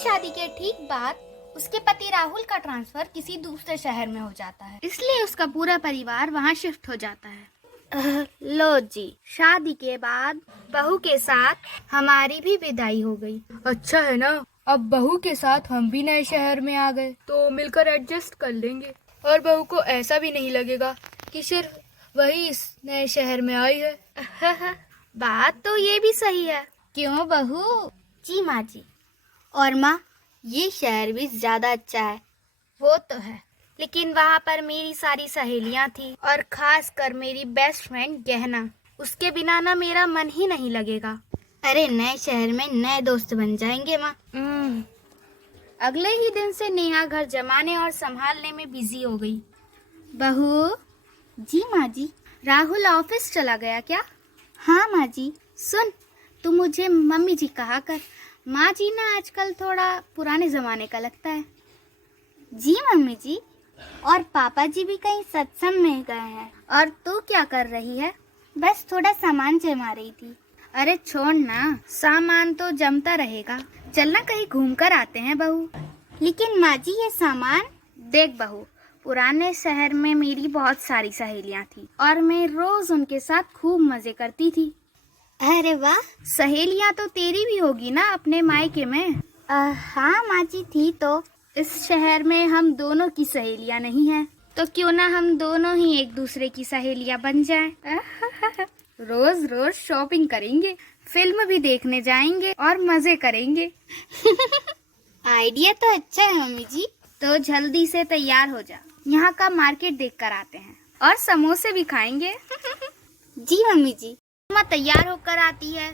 शादी के ठीक बाद उसके पति राहुल का ट्रांसफर किसी दूसरे शहर में हो जाता है, इसलिए उसका पूरा परिवार वहाँ शिफ्ट हो जाता है। लो जी, शादी के बाद बहू के साथ हमारी भी विदाई हो गई। अच्छा है ना, अब बहू के साथ हम भी नए शहर में आ गए तो मिलकर एडजस्ट कर लेंगे और बहू को ऐसा भी नहीं लगेगा कि सिर्फ वही इस नए शहर में आई है। बात तो ये भी सही है। क्यों बहू? जी माँ जी। और माँ, ये शहर भी ज्यादा अच्छा है। वो तो है, लेकिन वहाँ पर मेरी सारी सहेलियाँ थी और खास कर मेरी बेस्ट फ्रेंड गहना। उसके बिना ना मेरा मन ही नहीं लगेगा। अरे नए शहर में नए दोस्त बन जाएंगे माँ। अगले ही दिन से नेहा घर जमाने और संभालने में बिजी हो गई। बहू। जी माँ जी। राहुल ऑफिस चला गया क्या? हाँ माँ जी। सुन, तू मुझे मम्मी जी कहा कर। माँ जी ना आजकल थोड़ा पुराने जमाने का लगता है। जी मम्मी जी। और पापा जी भी कहीं सत्संग में गए हैं। और तू क्या कर रही है? बस थोड़ा सामान जमा रही थी। अरे छोड़ ना, सामान तो जमता रहेगा। चलना कहीं घूम कर आते हैं बहू। लेकिन माँ जी ये सामान। देख बहू, पुराने शहर में मेरी बहुत सारी सहेलियाँ थी और मैं रोज उनके साथ खूब मजे करती थी। अरे वाह, सहेलियाँ तो तेरी भी होगी ना अपने मायके में? हाँ माँ जी थी। तो इस शहर में हम दोनों की सहेलियाँ नहीं हैं, तो क्यों ना हम दोनों ही एक दूसरे की सहेलियाँ बन जाएं। रोज रोज शॉपिंग करेंगे, फिल्म भी देखने जाएंगे और मजे करेंगे। आइडिया तो अच्छा है मम्मी जी। तो जल्दी से तैयार हो जा, यहाँ का मार्केट देख कर आते हैं और समोसे भी खाएंगे। जी मम्मी जी। माँ तैयार होकर आती है।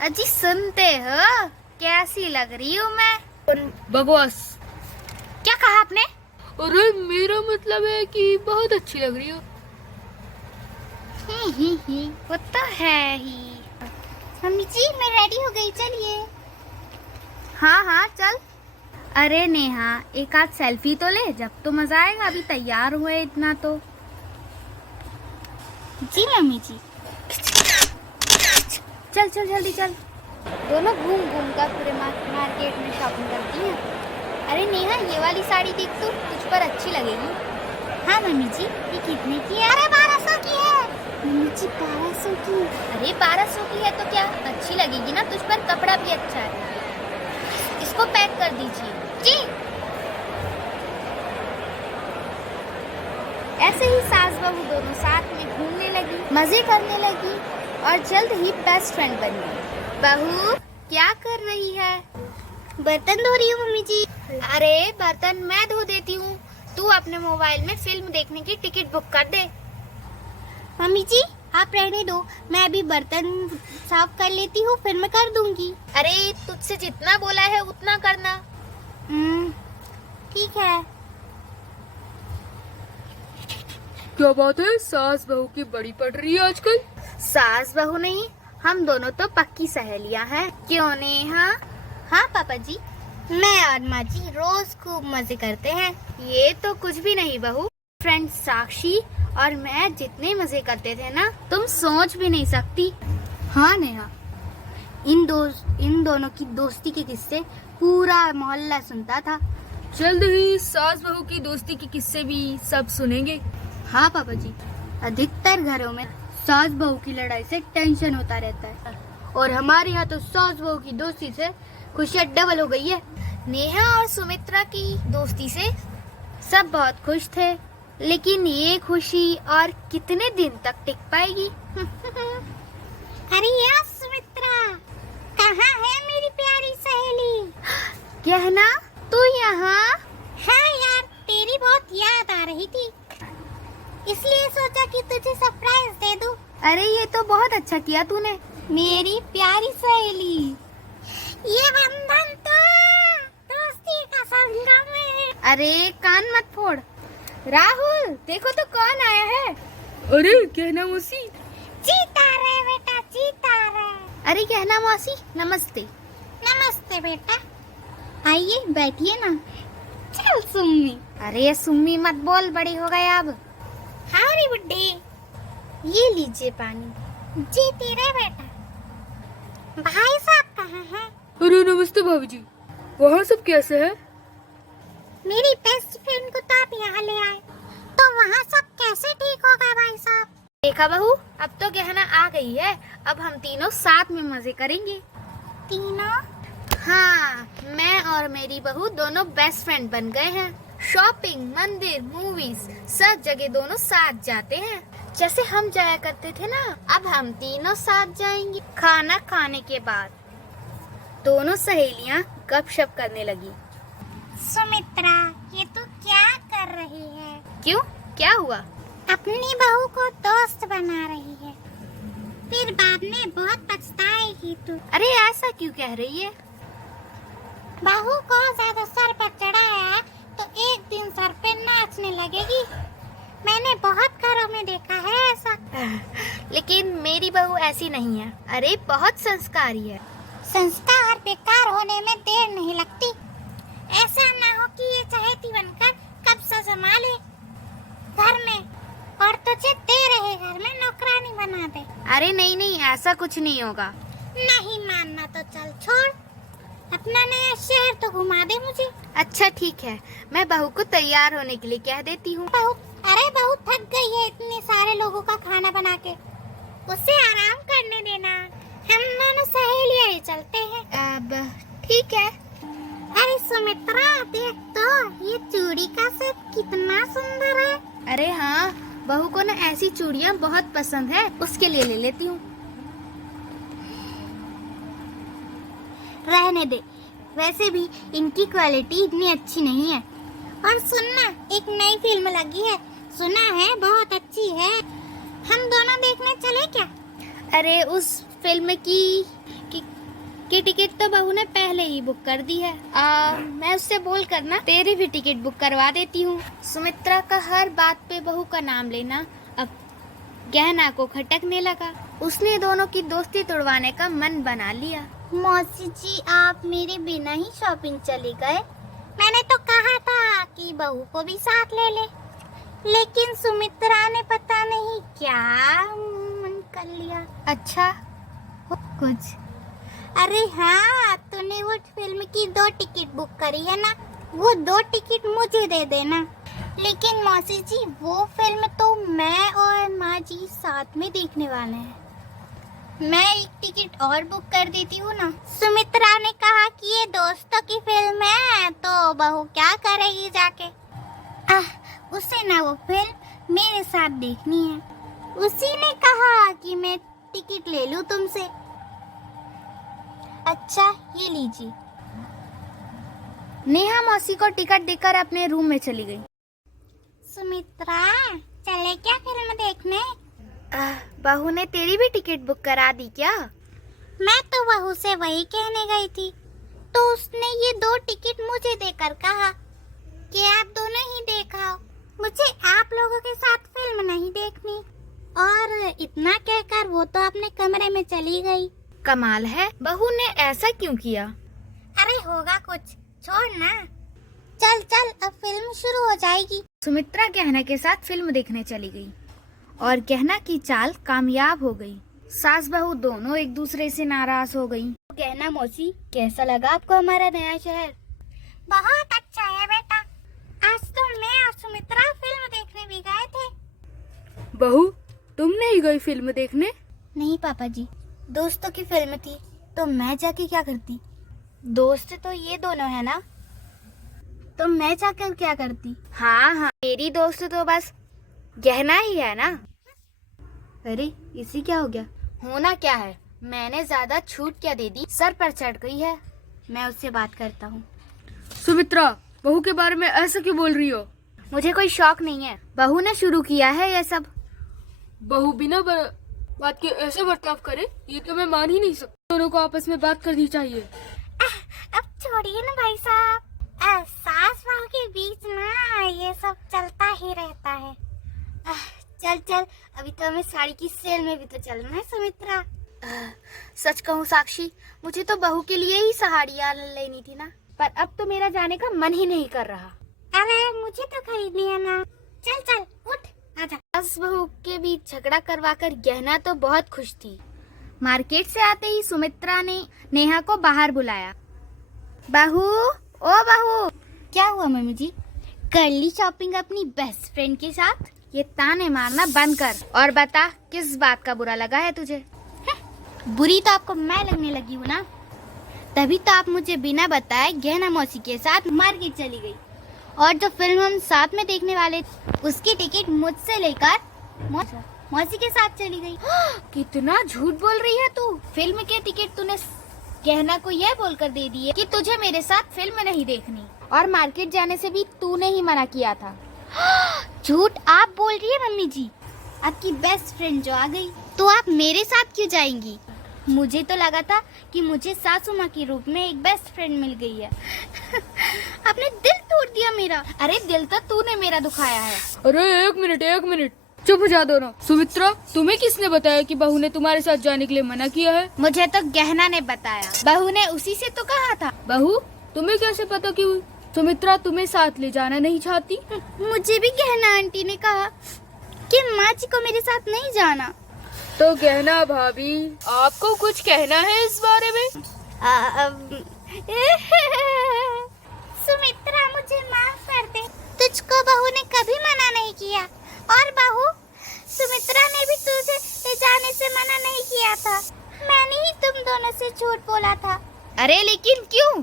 अजी सुनते हो कैसी लग रही हूँ मैं? बकवास। क्या कहा आपने? अरे मेरा मतलब है कि बहुत अच्छी लग रही हो। ही वो तो है ही। मम्मी जी मैं रेडी हो गई, चलिए। हाँ हाँ चल। अरे नेहा, एक आध सेल्फी तो ले, जब तो मजा आएगा। अभी तैयार हुए इतना तो। जी मम्मी जी। चल चल जल्दी चल। दोनों घूम घूम कर पूरे मार्केट में शॉपिंग करती हैं। अरे नेहा, ये वाली साड़ी देख तो, तुझ पर अच्छी लगेगी। हाँ मम्मी जी। ये कितने की है? अरे 1200 की है। मम्मी जी 1200 की? अरे 1200 की है तो क्या, अच्छी लगेगी ना तुझ पर, कपड़ा भी अच्छा है। इसको पैक कर दीजिए। जी। ऐसे ही सास बहू दोनों साथ में घूमने लगी, मजे करने लगी और जल्द ही बेस्ट फ्रेंड बन गई। बहू क्या कर रही है? बर्तन धो रही हूँ मम्मी जी। अरे बर्तन मैं धो देती हूँ, तू अपने मोबाइल में फिल्म देखने की टिकट बुक कर दे। मम्मी जी आप रहने दो, मैं अभी बर्तन साफ कर लेती हूँ, फिर मैं कर दूंगी। अरे तुझसे जितना बोला है उतना करना। ठीक है। क्या बात है, सास बहू की बड़ी पड़ रही है आजकल। सास बहू नहीं, हम दोनों तो पक्की सहेलियां हैं। क्यों नेहा? हाँ पापा जी, मैं और माँ जी रोज खूब मजे करते हैं। ये तो कुछ भी नहीं बहू। फ्रेंड साक्षी और मैं जितने मजे करते थे ना, तुम सोच भी नहीं सकती। हाँ नेहा, इन दोनों की दोस्ती के किस्से पूरा मोहल्ला सुनता था। जल्द ही सास बहू की दोस्ती के किस्से भी सब सुनेंगे। हाँ पापा जी, अधिकतर घरों में सास बहू की लड़ाई से टेंशन होता रहता है और हमारे यहाँ तो सास बहू की दोस्ती से खुशियाँ डबल हो गई है। नेहा और सुमित्रा की दोस्ती से सब बहुत खुश थे, लेकिन ये खुशी और कितने दिन तक टिक पाएगी? अरे यार सुमित्रा, कहाँ है मेरी प्यारी सहेली? गहना तू यहाँ? हाँ यार, तेरी बहुत याद आ रही थी, इसलिए सोचा कि तुझे सरप्राइज दे दूं। अरे ये तो बहुत अच्छा किया तूने, मेरी प्यारी सहेली। ये बंधन तो दोस्ती का संगम है। अरे कान मत फोड़। राहुल देखो तो कौन आया है। अरे कहना मौसी। जीता रहे बेटा, जीता रहे। अरे कहना मौसी नमस्ते। नमस्ते बेटा, आइए बैठिए ना। चल सुम्मी। अरे ये सुम्मी मत बोल, बड़ी हो गए अब। हाँ रे बुड्ढे, ये लीजिए पानी। जीती रहे बेटा। भाई साहब कहाँ हैं? अरे नमस्ते भाभी जी। वहाँ सब कैसे है? मेरी बेस्ट फ्रेंड को तो आप यहाँ ले आए, तो वहाँ सब कैसे ठीक होगा भाई साहब? देखा बहू, अब तो गहना आ गई है, अब हम तीनों साथ में मजे करेंगे। तीनों? हाँ, मैं और मेरी बहू दोनों बेस्ट फ्रेंड बन गए हैं। शॉपिंग, मंदिर, मूवीज, सब जगह दोनों साथ जाते हैं, जैसे हम जाया करते थे ना। अब हम तीनों साथ जाएंगे। खाना खाने के बाद दोनों सहेलियां गपशप करने लगी। सुमित्रा, ये तू क्या कर रही है? क्यों, क्या हुआ? अपनी बहू को दोस्त बना रही है, फिर बाद में बहुत पछताएगी तू। अरे ऐसा क्यों कह रही है? बहू को ज्यादा सर पर चढ़ाया तो एक दिन सर पे नाचने लगेगी। मैंने बहुत घरों में देखा है ऐसा। लेकिन मेरी बहू ऐसी नहीं है। अरे बहुत संस्कारी है। संस्कार बेकार होने में देर नहीं लगती। ऐसा ना हो कि ये चहेती बनकर कब्जा जमा ले घर में और तुझे दे रहे घर में नौकरानी बना दे। अरे नहीं नहीं, ऐसा कुछ नहीं होगा। नहीं मानना तो चल छोड़, अपना नया शहर तो घुमा दे मुझे। अच्छा ठीक है, मैं बहू को तैयार होने के लिए कह देती हूँ। बहू, अरे बहू थक गई है इतने सारे लोगों का खाना बना के, उसे आराम करने देना। हम दोनों सहेलियां ही चलते हैं। अब ठीक है। अरे सुमित्रा, देख तो ये चूड़ी का सेट कितना सुंदर है। अरे हाँ, बहू को ना ऐसी चूड़ियाँ बहुत पसंद है, उसके लिए ले लेती हूँ। रहने दे, वैसे भी इनकी क्वालिटी इतनी अच्छी नहीं है। और सुनना, एक नई फिल्म लगी है, सुना है बहुत अच्छी है। हम दोनों देखने चले क्या? अरे उस फिल्म की टिकट तो बहू ने पहले ही बुक कर दी है। मैं उससे बोल कर ना तेरी भी टिकट बुक करवा देती हूँ। सुमित्रा का हर बात पे बहू का नाम लेना अब गहना को खटकने लगा। उसने दोनों की दोस्ती तोड़वाने का मन बना लिया। मौसी जी, आप मेरे बिना ही शॉपिंग चली गए। मैंने तो कहा था कि बहू को भी साथ ले ले, लेकिन सुमित्रा ने पता नहीं क्या मन कर लिया। अच्छा कुछ? अरे हाँ, तूने वो फिल्म की 2 टिकट बुक करी है ना, वो 2 टिकट मुझे दे देना। लेकिन मौसी जी, वो फिल्म तो मैं और माँ जी साथ में देखने वाले हैं। मैं एक टिकट और बुक कर देती हूँ ना। सुमित्रा ने कहा कि ये दोस्तों की फिल्म है, तो बहू क्या करेगी जाके? उसे ना वो फिल्म मेरे साथ देखनी है। उसी ने कहा कि मैं टिकट ले लूँ तुमसे। अच्छा, ये लीजिए। नेहा मौसी को टिकट देकर अपने रूम में चली गई। सुमित्रा, चले क्या फिल्म देखने? बहू ने तेरी भी टिकट बुक करा दी क्या? मैं तो बहू से वही कहने गई थी, तो उसने ये 2 टिकट मुझे देकर कहा कि आप दोनों ही देखाओ, मुझे आप लोगों के साथ फिल्म नहीं देखनी। और इतना कहकर वो तो अपने कमरे में चली गई। कमाल है, बहू ने ऐसा क्यों किया? अरे होगा कुछ, छोड़ ना। चल चल, अब फिल्म शुरू हो जाएगी। सुमित्रा गहना के साथ फिल्म देखने चली गई और गहना की चाल कामयाब हो गई। सास बहू दोनों एक दूसरे से नाराज हो गईं। गहना मौसी, कैसा लगा आपको हमारा नया शहर? बहुत अच्छा है बेटा। आज तो मैं और सुमित्रा फिल्म देखने भी गए थे। बहू, तुम नहीं गई फिल्म देखने? नहीं पापा जी, दोस्तों की फिल्म थी तो मैं जाके क्या करती? दोस्त तो ये दोनों है ना, तो मैं जाकर क्या करती? हाँ हाँ, मेरी दोस्त तो बस गहना ही है ना। अरे इसी क्या हो गया? होना क्या है, मैंने ज्यादा छूट क्या दे दी? सर पर चढ़ गई है, मैं उससे बात करता हूँ। सुमित्रा, बहू के बारे में ऐसा क्यों बोल रही हो? मुझे कोई शौक नहीं है, बहू ने शुरू किया है ये सब। बहू बिना बात के ऐसे बर्ताव करे, ये तो मैं मान ही नहीं सकती। दोनों को आपस में बात करनी चाहिए। अब छोड़िए ना भाई साहब, सास बहू के बीच ना ये सब चलता ही रहता है। चल चल, अभी तो हमें साड़ी की सेल में भी तो चलना है सुमित्रा। सच कहूँ साक्षी, मुझे तो बहू के लिए ही साड़ियाँ लेनी थी ना, पर अब तो मेरा जाने का मन ही नहीं कर रहा। अरे मुझे तो खरीदनी है ना। चल चल उठ, आजा। सास बहू के बीच झगड़ा करवाकर गहना तो बहुत खुश थी। मार्केट से आते ही सुमित्रा ने नेहा को बाहर बुलाया। बहू, ओ बहू। क्या हुआ मम्मी जी? कर ली शॉपिंग अपनी बेस्ट फ्रेंड के साथ? ये ताने मारना बंद कर और बता किस बात का बुरा लगा है तुझे? बुरी तो आपको मैं लगने लगी हूँ ना? तभी तो आप मुझे बिना बताए गहना मौसी के साथ मार्केट चली गई और जो फिल्म हम साथ में देखने वाले उसकी टिकट मुझसे लेकर मौसी के साथ चली गई। कितना झूठ बोल रही है तू। फिल्म के टिकट तूने गहना को यह बोलकर दे दिए कि तुझे मेरे साथ फिल्म नहीं देखनी और मार्केट जाने से भी तूने ही मना किया था। झूठ आप बोल रही है मम्मी जी। आपकी बेस्ट फ्रेंड जो आ गई तो आप मेरे साथ क्यों जाएंगी? मुझे तो लगा था कि मुझे सासू माँ के रूप में एक बेस्ट फ्रेंड मिल गई है। आपने दिल तोड़ दिया मेरा। अरे दिल तो तूने मेरा दुखाया है। अरे एक मिनट चुप हो जा दोनों। सुमित्रा, तुम्हें किसने बताया कि बहू ने तुम्हारे साथ जाने के लिए मना किया है? मुझे तो गहना ने बताया। बहू ने उसी से तो कहा था। बहू, तुम्हें कैसे पता कि सुमित्रा तुम्हें साथ ले जाना नहीं चाहती? मुझे भी गहना आंटी ने कहा कि माँ जी को मेरे साथ नहीं जाना। तो गहना भाभी, आपको कुछ कहना है इस बारे में? सुमित्रा, मुझे माफ कर दे। तुझको बहू ने कभी मना नहीं किया और बहू, सुमित्रा ने भी तुझे ले जाने से मना नहीं किया था। मैंने ही तुम दोनों से झूठ बोला था। अरे लेकिन क्यों?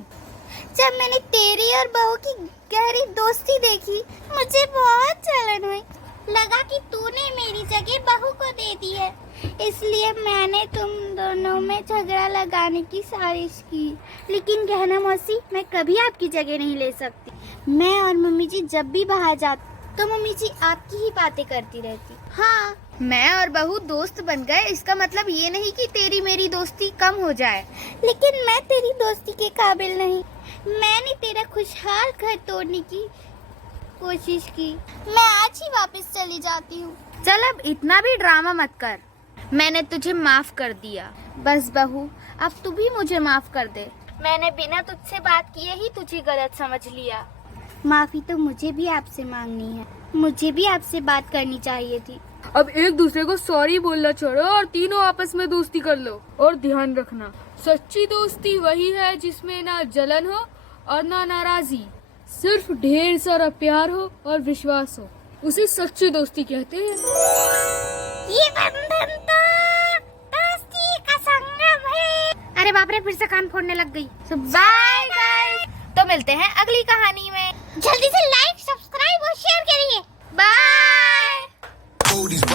जब मैंने तेरी और बहू की गहरी दोस्ती देखी मुझे बहुत जलन हुई। लगा कि तूने मेरी जगह बहू को दे दी है, इसलिए मैंने तुम दोनों में झगड़ा लगाने की साजिश की। लेकिन गहना मौसी, मैं कभी आपकी जगह नहीं ले सकती। मैं और मम्मी जी जब भी बाहर जाते तो मम्मी जी आपकी ही बातें करती रहती। हाँ, मैं और बहू दोस्त बन गए, इसका मतलब ये नहीं कि तेरी मेरी दोस्ती कम हो जाए। लेकिन मैं तेरी दोस्ती के काबिल नहीं। मैंने तेरा खुशहाल घर तोड़ने की कोशिश की। मैं आज ही वापस चली जाती हूँ। चल अब इतना भी ड्रामा मत कर। मैंने तुझे माफ कर दिया। बस बहू, अब तू भी मुझे माफ कर दे। मैंने बिना तुझसे बात किए ही तुझे गलत समझ लिया। माफी तो मुझे भी आपसे मांगनी है। मुझे भी आपसे बात करनी चाहिए थी। अब एक दूसरे को सॉरी बोलना छोड़ो और तीनों आपस में दोस्ती कर लो। और ध्यान रखना, सच्ची दोस्ती वही है जिसमें ना जलन हो और ना नाराजगी, सिर्फ ढेर सारा प्यार हो और विश्वास हो। उसे सच्ची दोस्ती कहते हैं। ये बंधन तो दोस्ती का संगम है। अरे बाप रे, फिर से कान फोड़ने लग गई। बाय गाइस, तो मिलते हैं अगली कहानी में। जल्दी से लाइक, सब्सक्राइब और शेयर करिए। बाय।